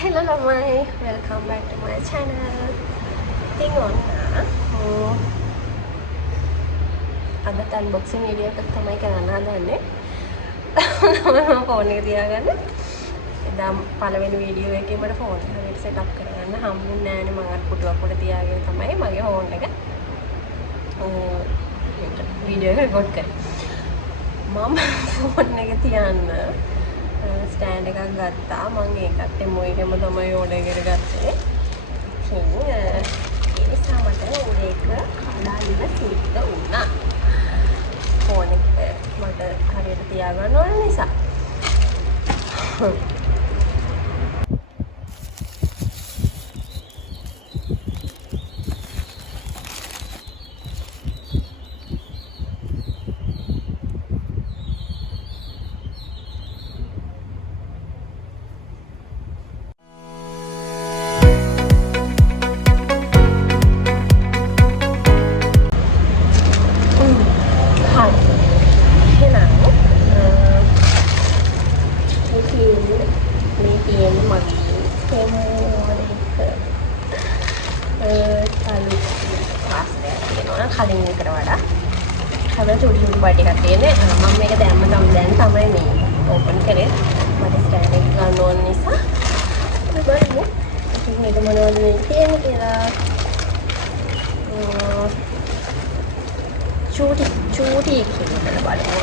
Hello lamai, welcome back to my channel. Ting on na. අදත් unboxing video එකක් තමයි කරන්න හදන්නේ. මම ෆෝන් එක තියාගන්න. එදා පළවෙනි වීඩියෝ එකේ මට ෆෝන් එක හරියට set up කරගන්න හම්බුනේ නෑනේ. මම අර පුටුවක් උඩ තියාගෙන තමයි මගේ ෆෝන් එක වීඩියෝ එක රෙකෝඩ් කරේ. මම ෆෝන් එක තියන්න ස්ටෑන්ඩ් එකක් ගත්තා. මම ඒකත් MOI එකම තමයි ඕඩර් කරගත්තේ. ඉතින් ඒ නිසා මට ඕඩර් එක කඩන්න සිද්ධ වුණා. ෆෝන් එක මට හරියට තියාගන්න ඕන නිසා. කලින් එකට වඩා හැබැයි චුටි චුටි බඩ එකක් තියෙන්නේ. මම මේක දැන් තමයි මේ ඕපන් කරේ. මට ස්ටෑන්ඩ් එක ගන්න ඕන නිසා අපි බලමු. ඉතින් මේක මොනවද මේ තියෙන්නේ කියලා. චූටි කියලා බලමු.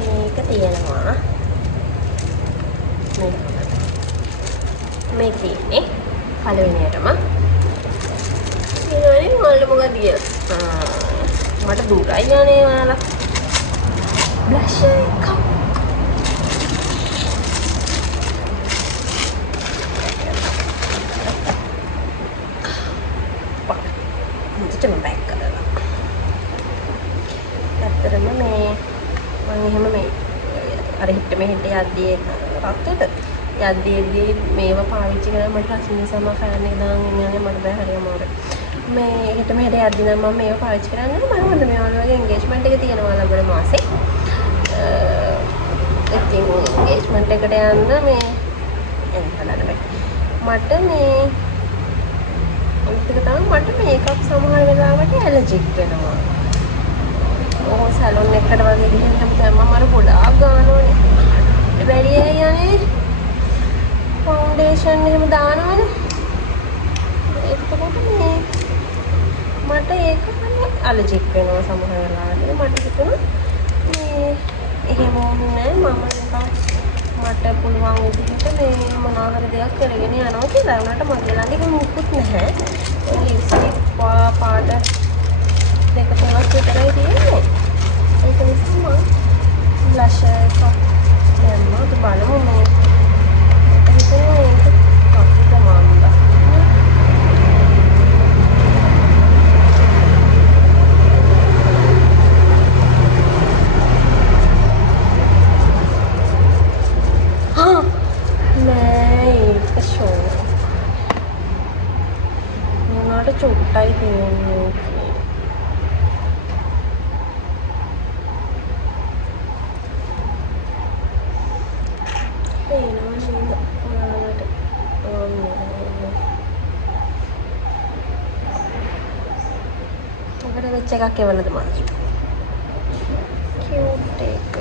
මේක තියෙනවා. මේක තියෙන්නේ පළවෙනියටම ඊළඟට මල්ල මොකද කියලා මට දුරයි යන්නේ ඔයාලා බ්ලෂ් එක මුචිටම බෑක් කරලා ඇත්තටම මේ මම එහෙම මේ අර හිට මෙහෙට යද්දී රක්තට යද්දී මේවා පාවිච්චි කරලා මට රස්නේ සම ෆෑන් එක දාන් ඉන්නේ මට බෑ හරියම ඕර මේ හිට මෙහෙට යද්දී නම් මම මේවා පාවිච්චි කරන්නේ මම හොඳ මේ වගේ එන්ගේජ්මන්ට් එක තියෙනවා ලබන මාසේ ඉතින් එන්ගේජ්මන්ට් එකට යන්න මේ එන්න මට මේ අනිත් එක තමයි මට මේකප් සමහර වෙලාවට ඇලර්ජික් වෙනවා. ඕ සැලොන් එකකට වගේ ගිහින් තමයි මම අර ගොඩාක් ගන්නෝනේ. බැරියයි යන්නේ ෆවුන්ඩේෂන් එහෙම දානවනේ. ඒකකොට මේ මට ඒක හරිය ඇලර්ජික් වෙනවා සමහර වෙලාවට. මට හිතුණා මේ එහෙම වුණේ මම මට පුළුවන් විදිහට මේ මොනවා හරි දෙයක් කරගෙන යනවා කියලා. උනාට මගේ ළඟ මුකුත් නැහැ. ඒ ලිප්ස්ටික් පාට දෙක තුනක් විතරයි තියෙන්නේ. ඒක නිසා මම බ්ලෂ් එකක් දැම්මා. බලමු මේ චුට්ටයි තියෙන්නේ. ඔකට වෙච්ච එකක් එවලද මම කියුට් එක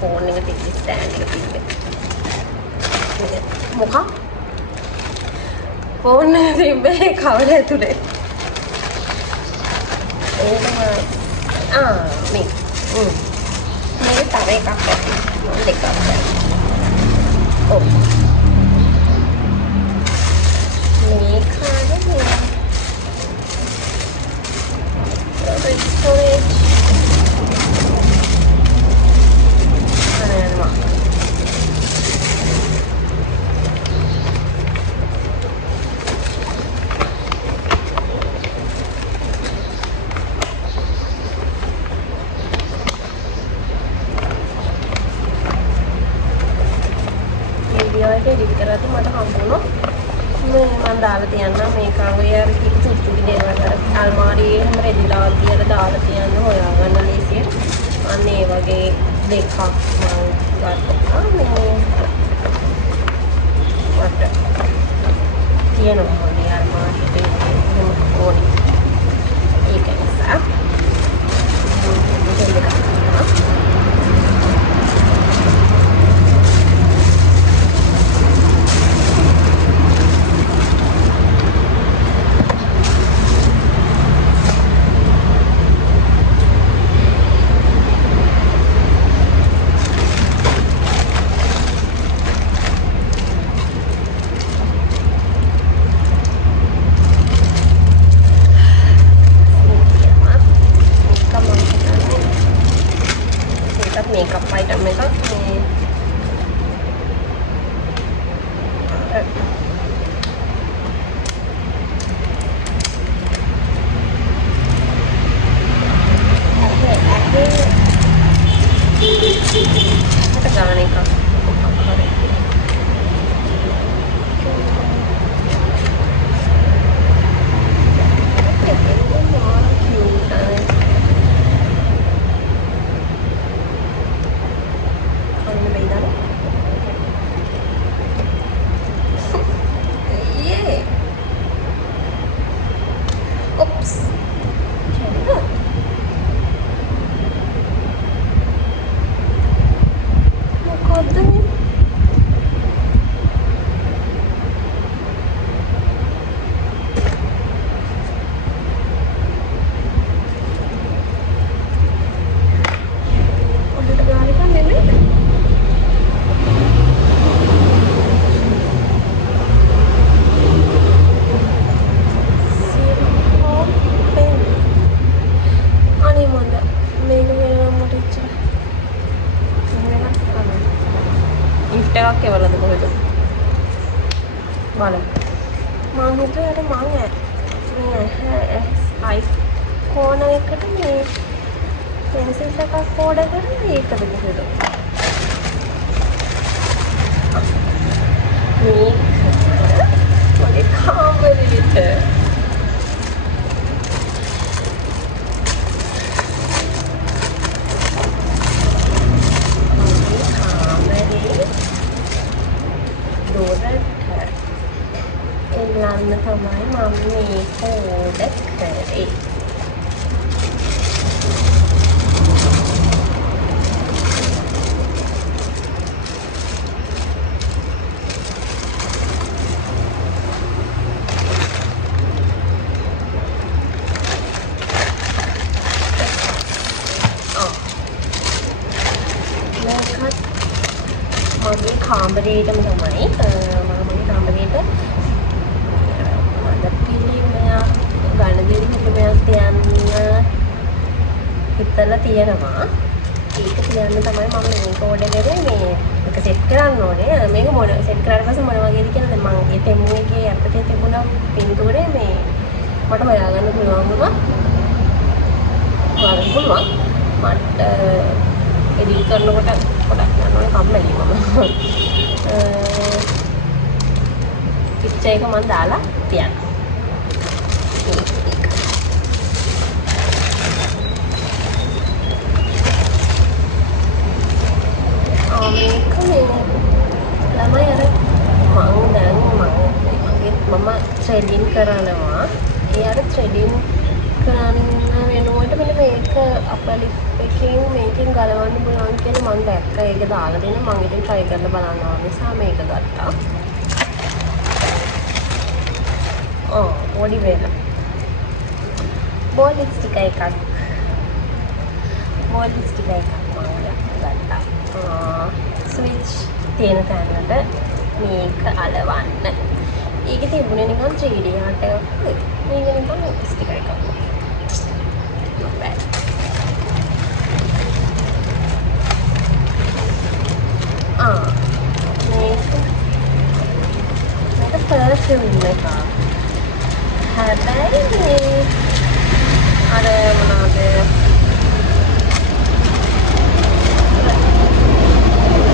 ෆෝන් එක තිබ්බ ස්ටෑන්ඩ් එක තිබ්බේ. මොකක්? ෆෝන් එක තිබ්බේ කවර ඇතුලේ. මේක මේ මේක තව එකක් ඇති. දෙකක් ඇති. ඔව්. මේක storage කරනවා. මේ මම දාලා තියන්න මේක ඔය ටික චුට්ටු දෙනවා අල්මාරියේ හැම රෙදිලා තියලා දාලා තියන්න හොයාගන්න ලේසියට. අන්න ඒ වගේ දෙකක් මම ගත්තා. මේ මට තියෙනවා හොඳේ අල්මාරියේ එහෙම ඕනේ. ඒක නිසා makeup item එකක් මේ ගාන එකක් එකක් එවලද කොහෙද බලමු මම හිතුවේ මම අයිෆෝන් එකට මේ පෙන්සිල් එකක් ඕඩර් කරලා ඒකද කොහෙද මේ මොලේ කාමරෙට එල්ලන්න තමයි මම මේක ඕඩර් කරේ. මගේ කාමරේටම තමයි මගේ කාමරේට ගණදෙවි හිතමයක් තියන්න හිතලා තියෙනවා. ඒක තියන්න තමයි මම මේක ඕඩර් කරේ. මේක සෙට් කරන්න ඕනේ. මේක මොන සෙට් කරාට පස්සේ මොන වගේද කියලා දැන් මම ඒ තෙමු එකේ ඇප් එකේ තිබුණා පින්තූරේ මේ මට හොයාගන්න පුළුවන් වුණා. හොයාගන්න පුළුවන්. මට එඩිට් කරනකොට පොඩක් ගන්න ඕනේ කම්මැලි මම. පික්චර් එක මම දාලා තියන්න. මේක මේ ළමයි අර මම දැන් මම ත්‍රෙඩින් කරනවා. ඒ අර ත්‍රෙඩින් කරන්න වෙනුවට මෙන්න මේක අපර් ලිප් එකෙන් මේකෙන් ගලවන්න පුළුවන් කියලා මම දැක්කා. ඒක දාලා දෙන්න මම ඉතින් try කරලා බලනවා නිසා මේක ගත්තා. බොඩි වෙන බෝල් ලිප්ස්ටික් එකක් මම ගත්තා. ස්විච් තියෙන තැනට මේක අලවන්න. ඒකේ තිබුණේ නිකන් 3D ආට් එකක්. මේක නිකන් ලිප්ස්ටික් එකක්. not bad. මේක perfume එකක්. හැබැයි මේ අර මොනවද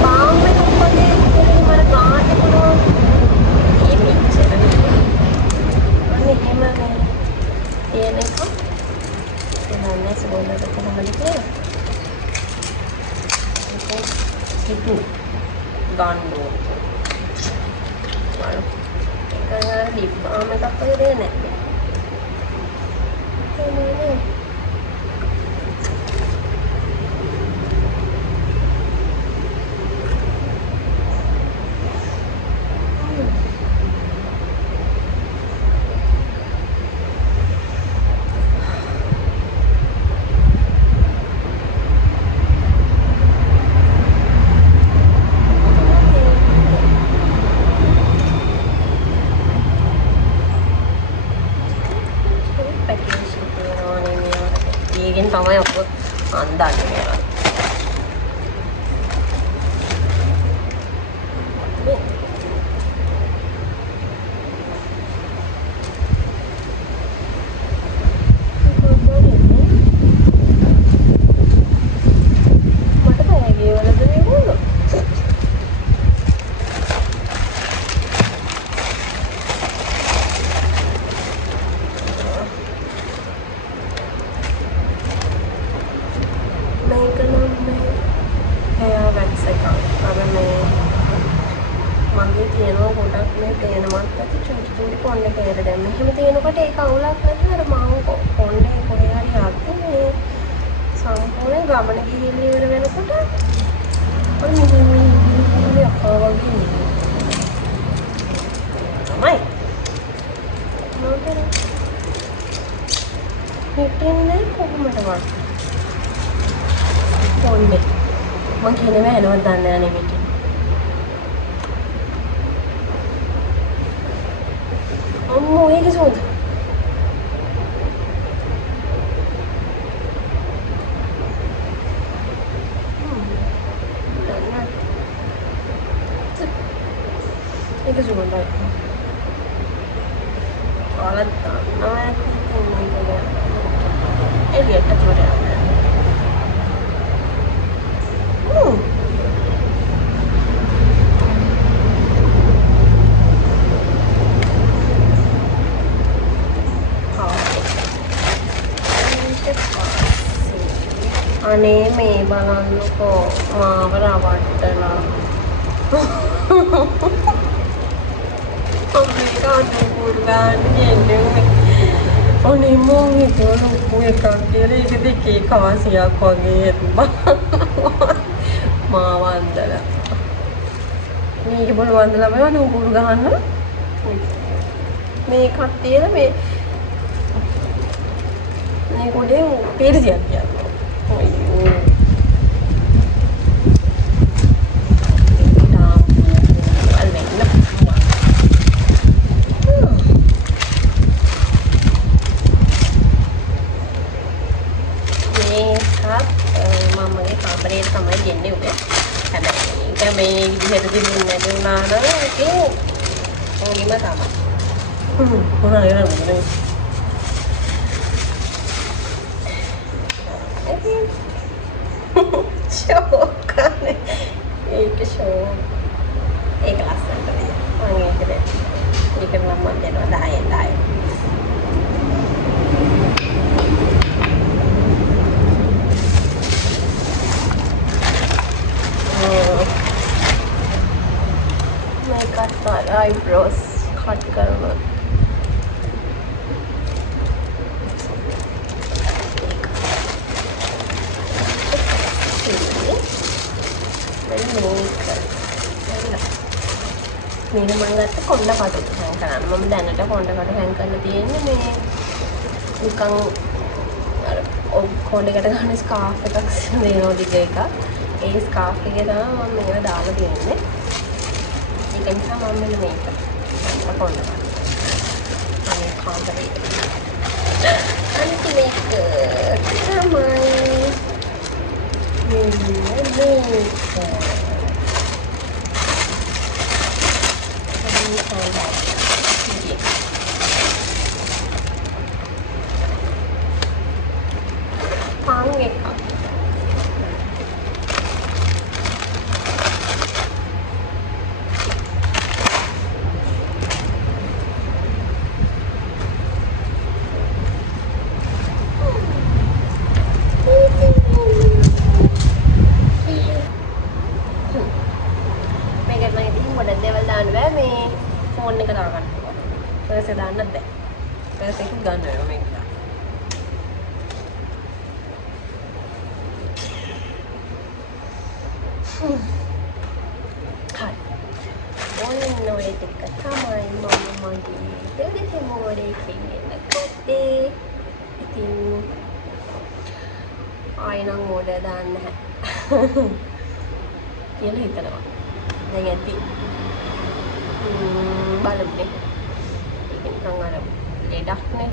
පාම් එකක් වගේ මට ගන්න පුළුවන් ගන්න ඕනේ. ඒක ලිප් බාම් එකක් වගේ දෙන්නේ නැහැ. ඒකෙන් තමයි ඔක්කොම අන්දාන්නේ මේවා. මට බෑගේ වලද මේගොල්ලෝ. මගේ තියෙනවා ගොඩක් මේ පේනවත් ඇති චුටි චුටි පොන්න කේර දැම්ම. එහෙම තියෙනකොට ඒක අවුලක් නැති අර මම පොන්නේ කොහේ හරි යද්දි මේ සම්පූර්ණ ගමන ගිහිල්ලා ඉවර වෙනකොට ඔය මිහිමි අක්කා වගේ තමයි. මොකද හිටින්නේ කොහොමදවත් පොන්නේ මං කියන්නේ නෑනවත් දන්නේ නැහැ නේ මෙතන. අම්මෝ ඒක සෝද. ඒක සුගඳයි. ඔයාලා දන්නවා එළියට තුරේ. අනේ මේ බලන්නකෝ මාව රවට්ටලා. අම්මේ කාටුකුල් ගන්නේ අනේ මම හිතුවා එකක් කියලා ඒක දෙකේ කාසියක් වගේ මාව අන්දලා. මේක බලව අන්දලා මම නුකුල් ගහන්න මේ කට්ටියද මේ කොටේ පීරිසියක් කියන්නේ. අයියෝ මමගේ කාමරේට තමයි දෙන්නේ උඩ. හැබැයි ඒක මේ විදිහට දිනුනේ නැති වුණා නම් ඒකේ ඕගෙම තමයි. මොනවා කරන්නේ? ෂෝක් කරන්නේ. ඒක ෂෝක්. ඒක ලස්සනට මම ඒක දෙන්න. ඒක මම දෙනවා 10න් 10. eyebrows cut करना मेरे मन गत्ත කොණ්ඩ කටු හැන් කරන්න මම දැනට කොණ්ඩ කටු හැන් කරලා තියෙන්නේ මේ නිකන් අර කොණ්ඩකට ගන්න ස්කාර්ෆ් එකක් දෙනවා දිග එක ඒ ස්කාර්ෆ් එකේ තමයි මම මේව දාලා තියෙන්නේ ඒක නිසා මම මෙන්න මේක කොණ්ඩ කටු අනේ කාමරේ අනිත් මේක තමයි මේක දාගන්න පුළුවන්. පර්ස් එක දාන්නත් බෑ. පර්ස් එක ගන්න වෙනවා මේක. හරි. ඔන්න ඔය ටික තමයි මම මගේ දෙලෙක මොඩේ කියන්නේ කොටේ. ඉතින් ආයෙනම් ඕඩර් දාන්න නැහැ කියලා හිතනවා. දැන් ඇති. බලමුනේ. ඒක නිකන් අර ලෙඩක් නේ.